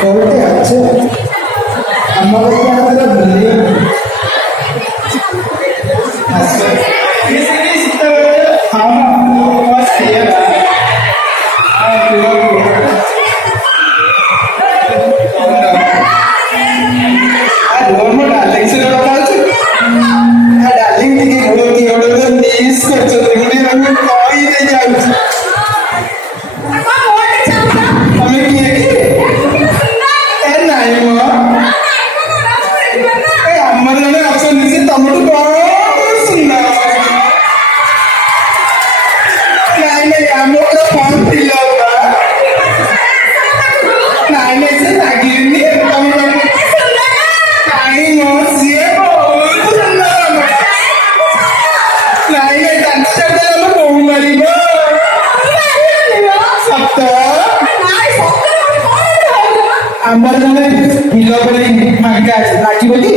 कोर्टे अच्छे हमारे क्या मतलब मिलियन आम्हाला नाची बोली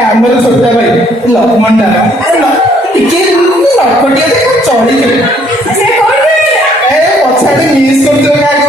आम्हाला सोडता बाई म्हणणार चढी पछाडि मिस करतो काय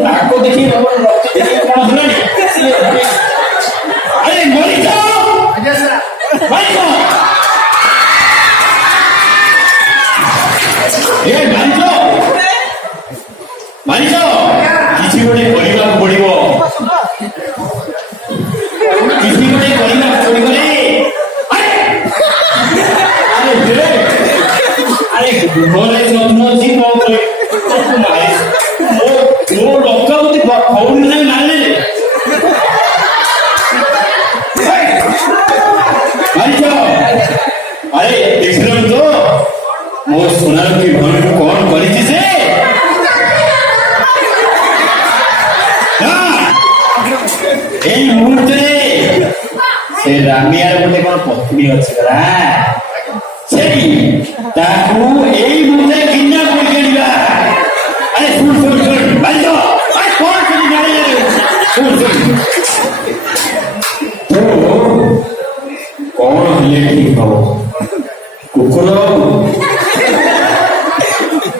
नाक देखिए रक्त देखिए कौन हेलानी अरे मरी जाओ मरी जाओ ए मारी जाओ किसी गोटे करने पड़ो किसी गोटे करने पड़ो अरे मोरे स्वप्न जी मो लक्ष्य खबर नाले अरे देखल तो मो सोनार की भन को कौन कर मुहूर्त से रामियार गोटे कौन पत्नी अच्छे अरे सुन सुन सुन कौन तो कौन हेले ठीक हम कुकुर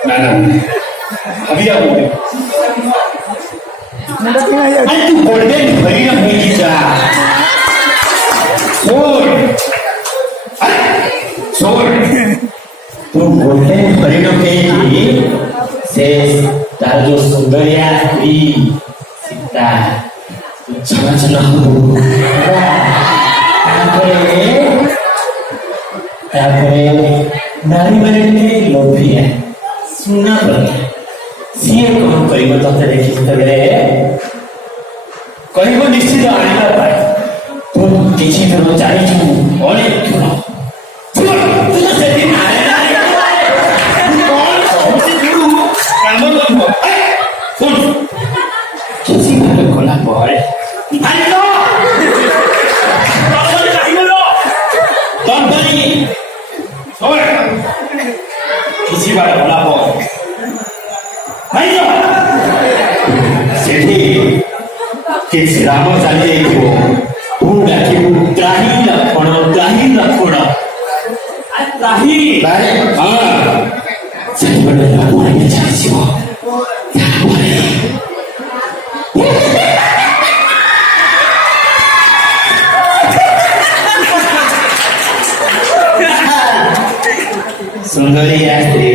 ना ना अभी अरे तू गोल्डन भरी ना भरी जा तू गोल्डन भरी ना भरी से तार जो सुंदरिया हुई सीता चला चला नारी मारे लोभी है सुना पड़े सीए कौन करीब तोते देखी तबले करीब निश्चित आने पाए तू किसी तो जाने क्यों और क्यों तू तो जल्दी आने ना कौन सबसे दूर काम तो सुन किसी का कोला बोल हेलो किसी बार बोला कि राम चली जाइए तू डाक त्राही लक्षण हाँ सुंदरी स्त्री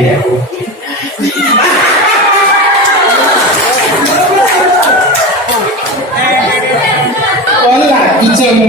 किचन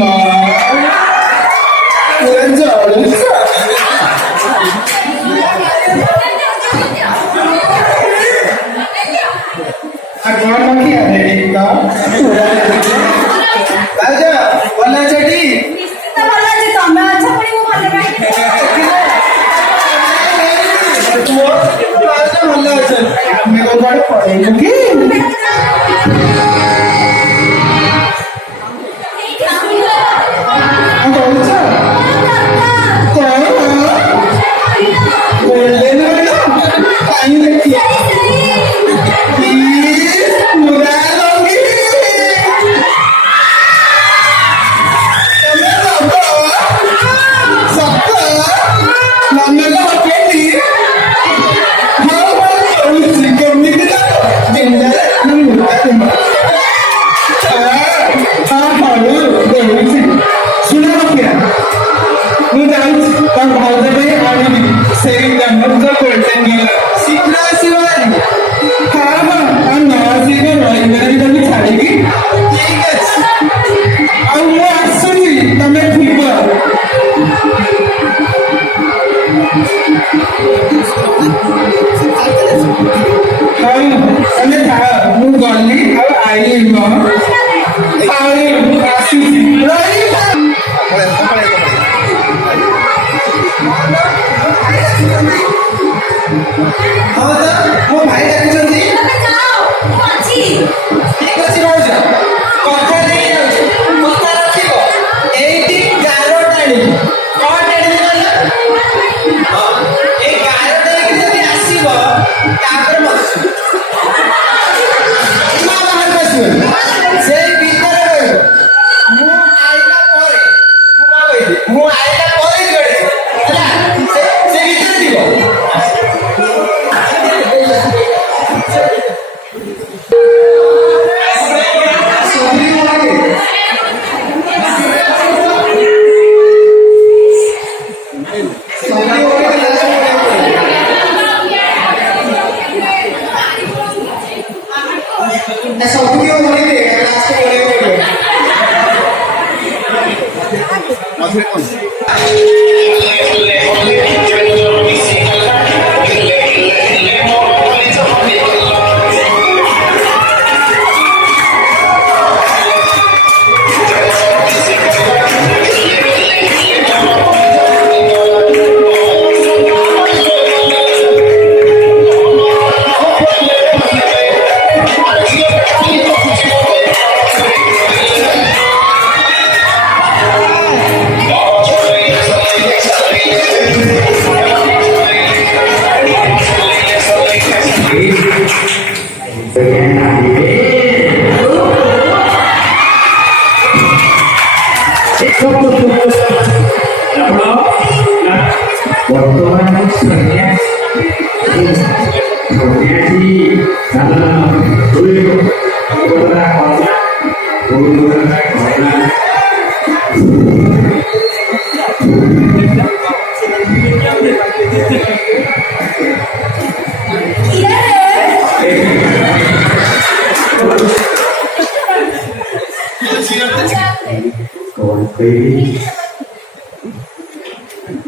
বর্তমানে সন্ন্যাসী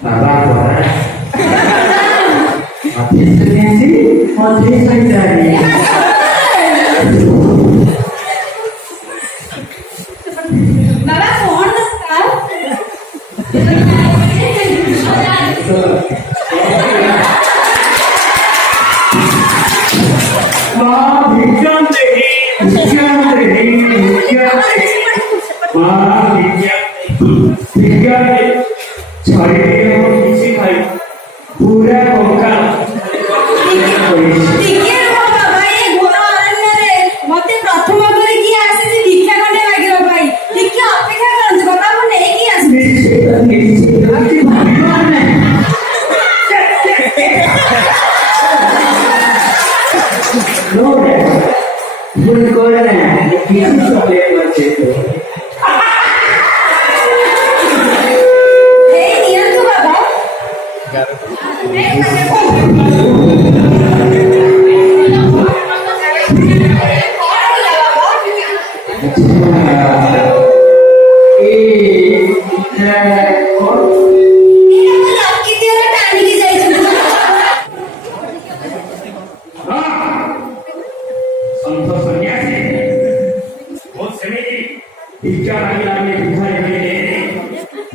बाबा कौन था? पूरा मौका ଟିକେ ରୁହ ବାବା, ଏ ଘୋର ଅରଣ୍ୟରେ ମତେ ପ୍ରଥମ କରି କିଏ ଆସିଛି ଭିକ୍ଷା ଖଣ୍ଡେ ମାଗିବା ପାଇଁ। ଟିକେ ଅପେକ୍ଷା କରନ୍ତୁ ବାବା, ମୁଁ ନେଇକି ଆସିବି। ହେଇ ନିଅନ୍ତୁ ବାବା। କଣ ହେଲା ବାବା? ଏଇଟା ତ ଲକି ଦିଅର ଟାଣିକି ଯାଇଛନ୍ତି।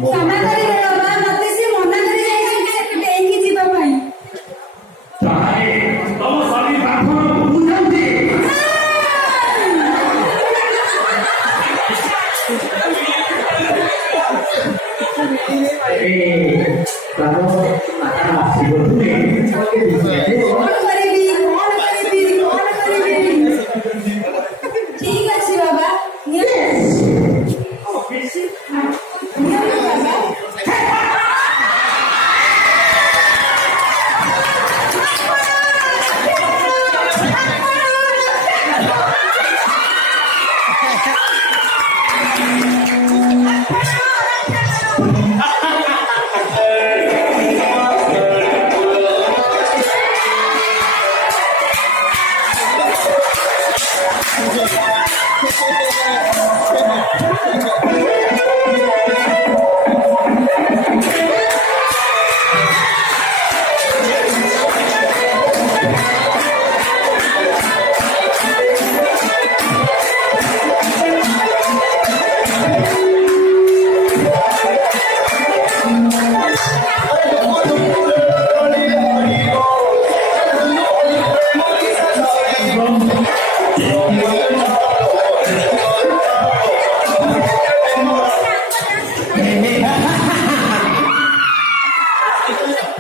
କ୍ଷମା କରିବେ ବାବା, ମତେ ସେ ମନା କରି ଯାଇଛନ୍ତି ସେଠି ଡେଇଁକି ଯିବା ପାଇଁ। କଣ କରିବି, କଣ କରିବି, କଣ କରିବି? ଠିକ ଅଛି ବାବା, ନିଅନ୍ତୁ ବାବା।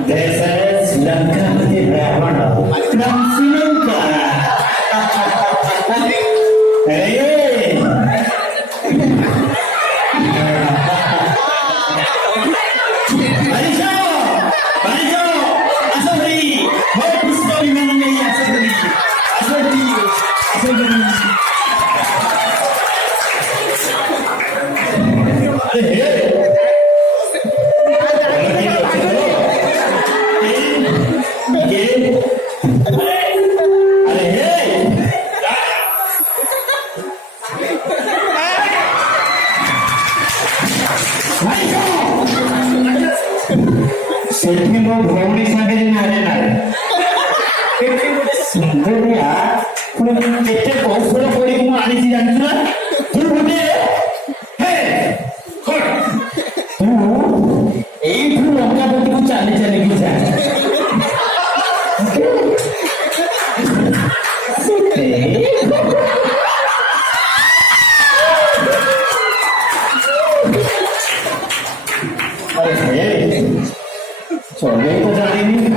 This is Lankapati Brahmana from Sri Lanka. Hey! Manisha! Manisha! Asabri! Mau pusta bimana nahi Asabri? Asabri! Asabri! Hey! ସେଠି ମୋ ଭଉଣୀ ସାଙ୍ଗରେ ନାରେ ନାରେ କେତେ ଗୋଟେ ସୁନ୍ଦରିଆ କେତେ କୌଶଳ କରିକି ମୁଁ ଆଣିଛି ଜାଣିଛୁ ନା ତୁ ଗୋଟେ ତୁ ଏଇଠୁ ଲଙ୍କାପତିକୁ ଚାଲି ଚାଲିକି ଯା चौबे तो जाने नहीं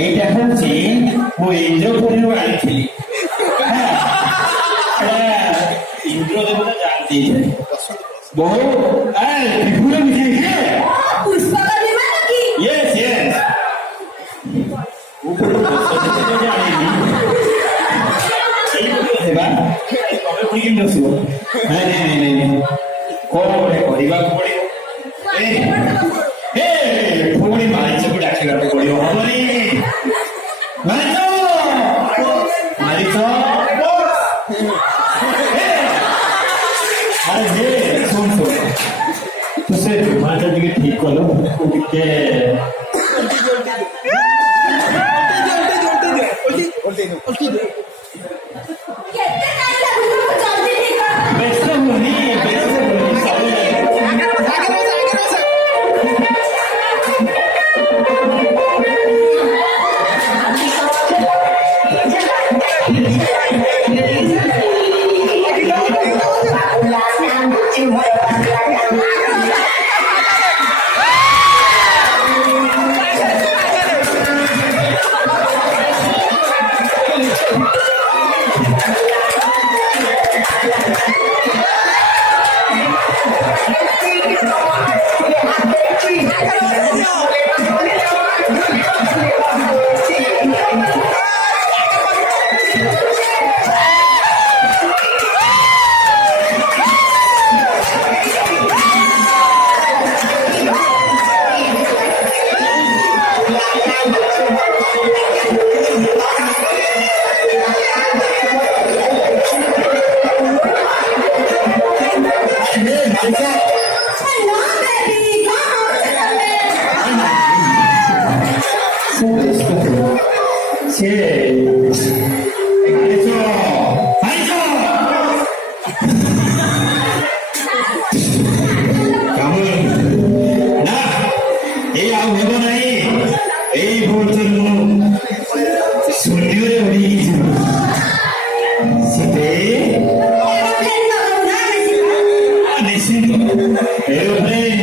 ଏଇଟା ହଉଛି ମୁଁ ଇନ୍ଦ୍ରପୁରୀରୁ ଆଣିଥିଲି। ଇନ୍ଦ୍ର ଦେବତା ଜାଣିଛି ବହୁ ତ୍ରିପୁର ମିଶେଇଛି। ପୁଷ୍ପକ ବିମାନ କି? Yes, yes. କଣ ଗୋଟେ କରିବାକୁ ପଡିବ। ପୁଣି ମାରିଚକୁ ଡାକିବାକୁ ପଡିବ। ହବନି ମାରିଚ ମାରିଚ। ଆରେ ଶୁଣ ଶୁଣ ତୁ ସେ ବିମାନଟା ଟିକେ ଠିକ କଲୁ ଟିକେ କେତେ ଟାଇମ୍ ଲାଗୁଛି ମୁଁ ଜଲ୍ଦି ଠିକ କର। ବ୍ୟସ୍ତ ହୁଅନି हेलो बेबी, कहाँ हो तुम? ସେ ନା ଏଇ ଆଉ ହେବ ନାହିଁ। ଏଇ ମୁହୂର୍ତ୍ତରେ ମୁଁ ଶୂନ୍ୟରେ ଉଡ଼ିକି ଯିବି। ସେତେ एरोप्लेन का उड़ना है। ନିଶ୍ଚିନ୍ତ ଏରୋପ୍ଲେନ୍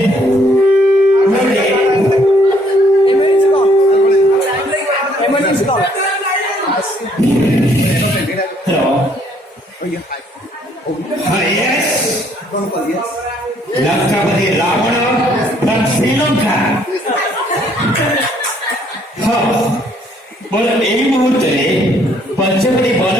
ଲଙ୍କାପତି ରାବଣ from ଶ୍ରୀଲଙ୍କା। ହଁ ମୋର ଏଇ ମୁହୂର୍ତ୍ତରେ ପଞ୍ଚବଟୀ ବନ